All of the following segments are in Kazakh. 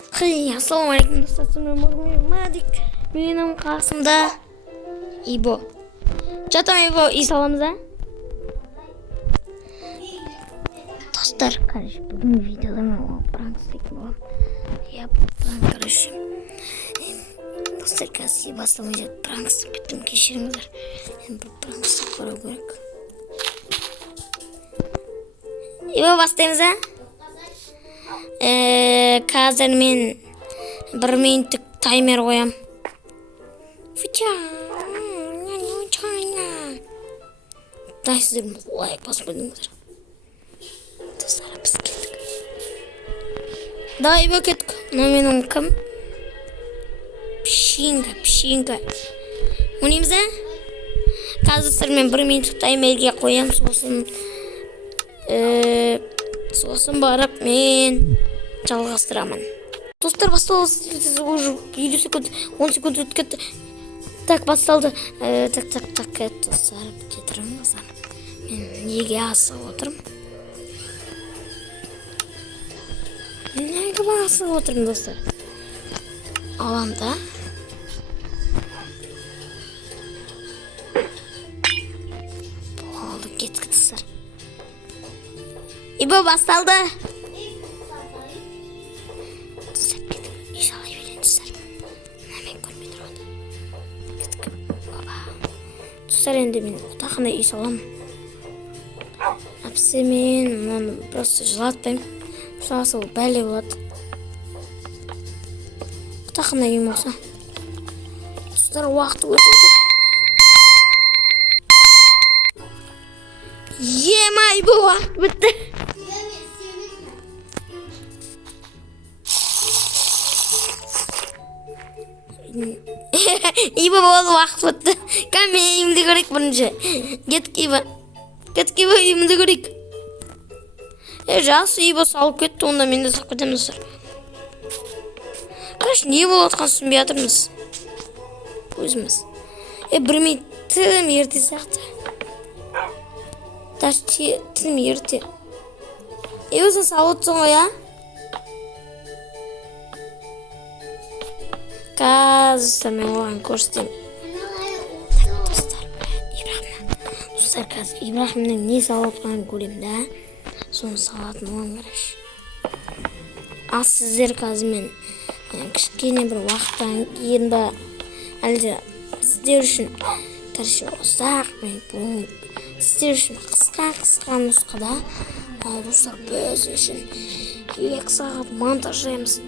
Assalamualaikum dostlar. Madik benim karşımda İbo. Çatam İbo İsalamıza. Dostlar karış bugün videoda mı prank çekmem. Ya prank karışım. Dostlar kasıya başlamayacak prank sıkıntım keşirimizler. Bu prank sıkıntı olarak. İbo bastığınıza. Қазір мен 1 минуттық таймер қоям. Дай сіздер лайк басып қойдыңыздар. Достар біз кеттік. Давай бо кеттік. Мына менің кім? Пшинка. Ойнаймыз а? Қазір мен 1 минуттық таймерге қоям. Сосын барып мен жалғастырамын. Достар басталды. Уже 50 секунд, 10 секунд өтіп кетті. Так, басталды. Так, достар, кетіріңіз. Мен неге асығып отырмын? Достар? Алам да. Болды, кетті достар. İbo bastaldı. Dostlar endi men otaqına iş alam. Hapsi men onu просто жылатпаймын. Сол бәле болады. Otaqına үйім olsa. Dostlar уақыт өтіп отыр. Емай bu уақыт бітті. İbo oldu vakit bitti. Kan men uyimda ko'rik birinchi. Ketdik İbo uyimda ko'rik. Жақсы İbo salib ketdi, onda men de salib ketamiz. Qarash, ne bo'layotganini tushunmay o'tirmiz. O'zimiz. 1 minut tim erta saqta. Tashchi tim erta. O'zing salib o'tsan ya. Қазір мен оған көрсетем. Достар, қазір Ибрахимнің не салып отқанын көрем да. Соны салатын оған қараш. Ал сіздер қазір мен кішкене бір уақыттан кейін ба әлде сіздер үшін тарихи ұзақ мен сіздер үшін қысқа нұсқада, ал достар біз үшін 2 сағат монтаждаймыз.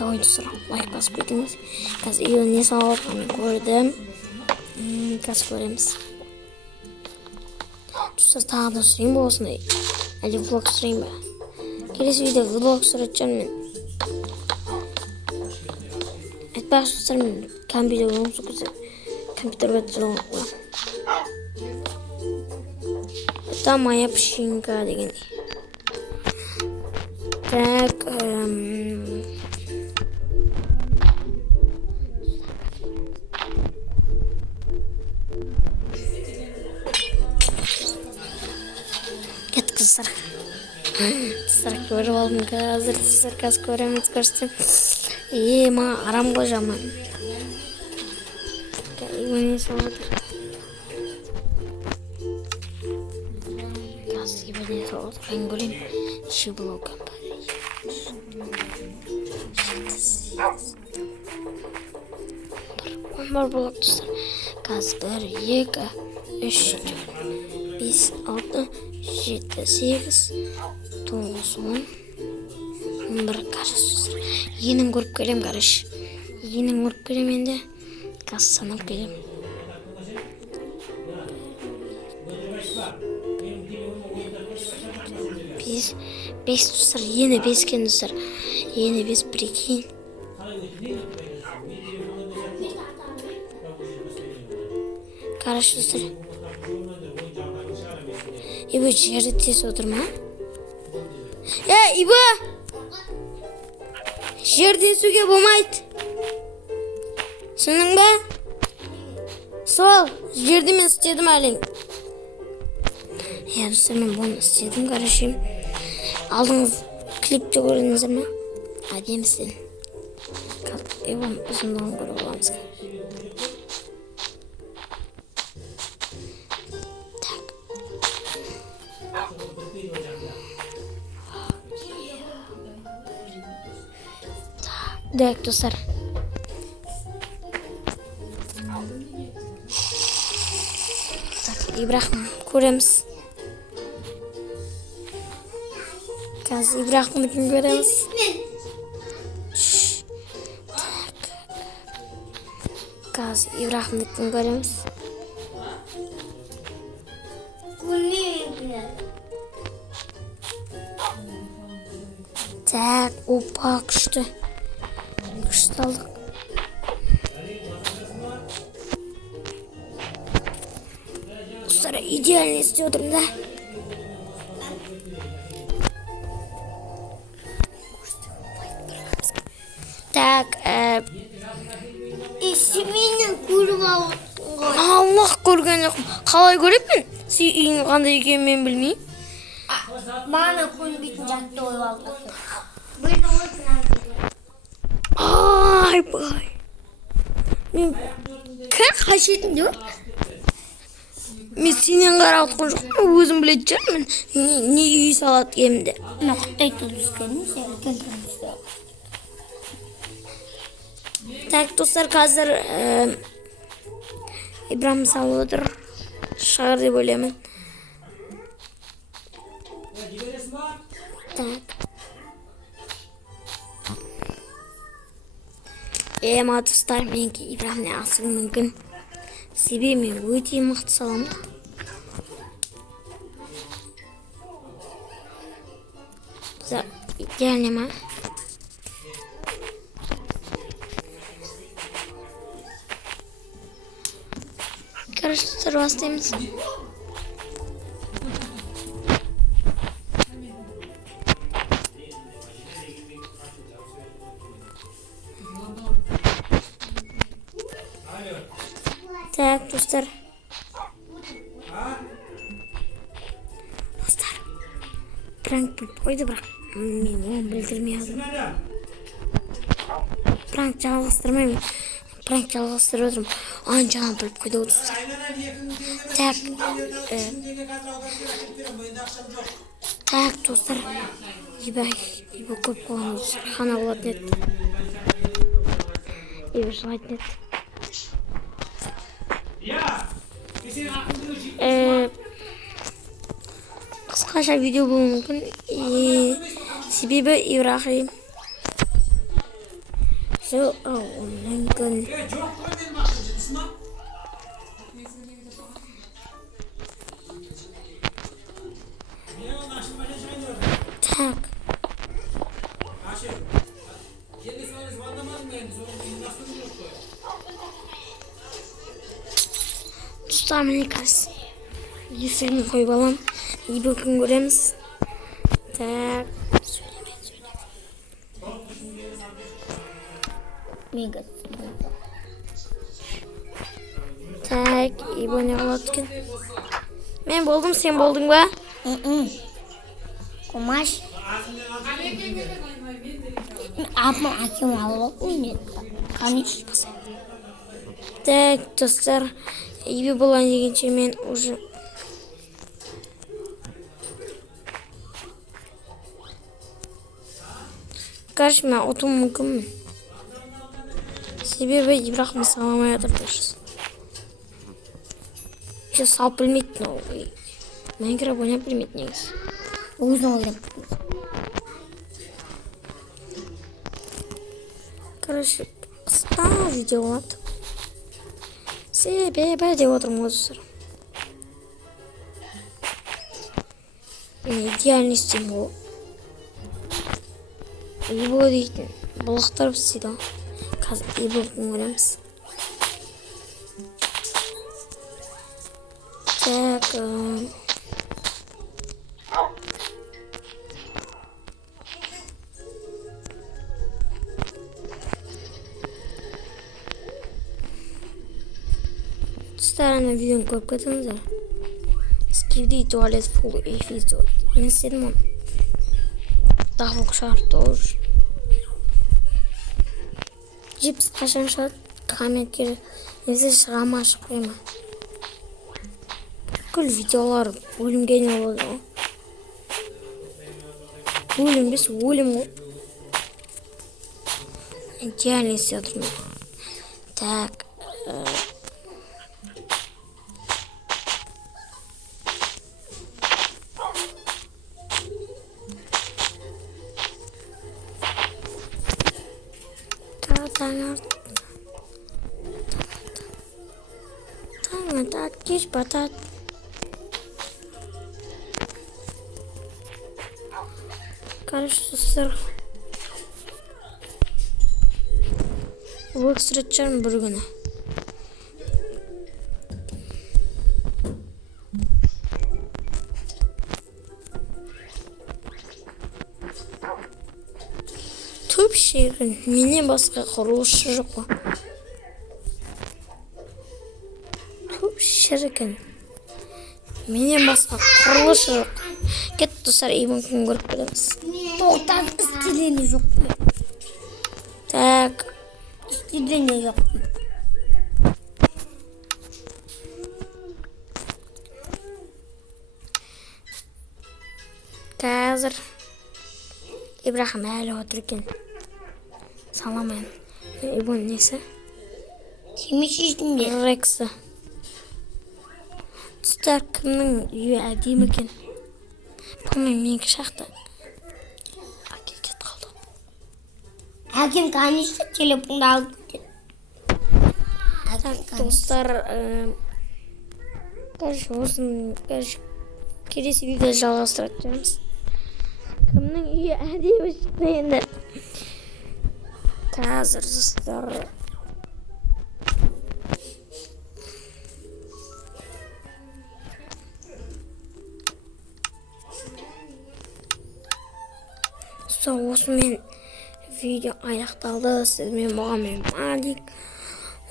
Давай достар, лайк басып кетіңіз. Қазір үйі не салып отқанын көрдім. Қазір көреміз. Достар, тағы да сұрайын ба осындай? Әлде влог сұрайын ба? Келесі видео влог сұратacağım мен. Айтпақшы достар, мен компьютер оңсы көзі. Компьютер бәтті жоғын. Это моя пшинка дегендей. Так, Dostlar көріп алдым қазір. Достар қазір көреміз көрсетем. Ма арам ғой жаман. Өне салып отыр. Қазір өне салып отыр. Мен көрем. Ши блок бар блок достар. Қазір 1, 2, 3, 4, 5, 6, 7, 8, 9, 10, 11 қараш достар. Енін көріп келем қараш. Енін көріп келем енді. Қазір санап келем. 5 достар. Ені 5 кен достар. Ені 5 прикинь. Қараш достар. İbo жерде тез отырма. İbo! Жерде сөге болмайды. Сенің бе? Сол, жерде мен істедім әлің. Достар, мен бұны істедім, қарашым. Алдыңыз клипті көрдіңіздер ме? Әдемісін. İbrahim uzundan göre olamaz. Direkt dostlar. İbrahim göremiz. Kaz İbrahim'i göremiz. Kaz İbrahim'i göremiz. Tak, opa kıştı. Kıştı aldık. Sonra idealini istiyordum da. Tak, İsmini kurban. Allah korugan yo'qmi? Qalay ko'ryapman? Sen qanday ekanini men bilmayman. Bana kun bitecekti o yolda. Bir de o yüzden. Ay bay. Kan qaşetim diyor. Men seni qaratqan yo'qman, o'zim bilajmanman. Ne uy salat yemdi. Noktayı tutuşkanı sevken tutuştu. Tak dostlar hazır İbrahim Salvador şair deb o'ylayman. Tak. Ma dostlar menga İbrahimni asli mumkin. Sebebi men o'ta maqta salam. Gel nima? Karıştır vasıtayımız. Tak dostlar. Dostlar. Prank koydu bırak. Ben bildirmeyeydim. Prank çalıştırmayayım. Prank çalıştırıyordum. Ancak bilip koydu dostlar. Tak. Tak dostlar. İyi köp koyalım dostlar. Xana olat net. İyi slide net. Kısaca video bu mümkün. Sebebi İbrahim. Şu mümkün. Tak. Dostlar menikas. Yüzünü koyalım. İyi bakın göremiz. Tak. Mega. Tak. İyi bu ne olatken. Ben buldum sen buldun mu? Kumaş. Apa akim Allah ini. Kaniş. Так, достар. İyi bulan degенше мен уже Karşıma otum mümkün. Sebebi İbrahim'i salamaya durduruz. İşte sağ bilmeydi ne oluyor. Ben kira bunu bilmeydi neyiz. Uzun olayım. Karışık kısa video attım. Sebebi de oturmuştur. Diğer listem bu. İyi bu değil. Balıklar bir daha. Kaz iyi bu umarımız. Tak. Starana videonun koyup katınızlar. Skivdi tuvalet full episode. Ben istedim onu. Daha çok şart olur. Cips qachon шығады? Комментке немесе шыға ма, шықпай ма? Бүкіл видеолар өлімге айналады ғой. Өлім емес, өлім ғой. Идеально істеп отырмын. Так. Таң, кеш батады. Короче, достар. Өксірет жарым бір күні. Төп шегін менен басқа құрылысшы жоқ қой. Төп шіркін менен басқа құрылысшы жоқ. Кет достар, мүмкін көріп келеміз. Тоқтат, істедені жоқ. Так. İstediğine yok. Қазір Ибрахим әлі отыр екен. Саламайын. Ибон несі? Кемеш ішінде. Рексі. Достар, кімнің үйі әдемі екен? Білмеймін, менікі шақты. Әкелдет қалды. Әкем kanişte telefonda aldı. Достар, келесі видео жалғастырып жатырмыз. Кімнің үйі әдемі шықты енді. Қазір достар. Осымен видео аяқталды. Сізмен болған мен Малик.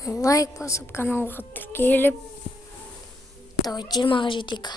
Лайк басып, каналға тіркеліп. Давай 20-ға жетейік.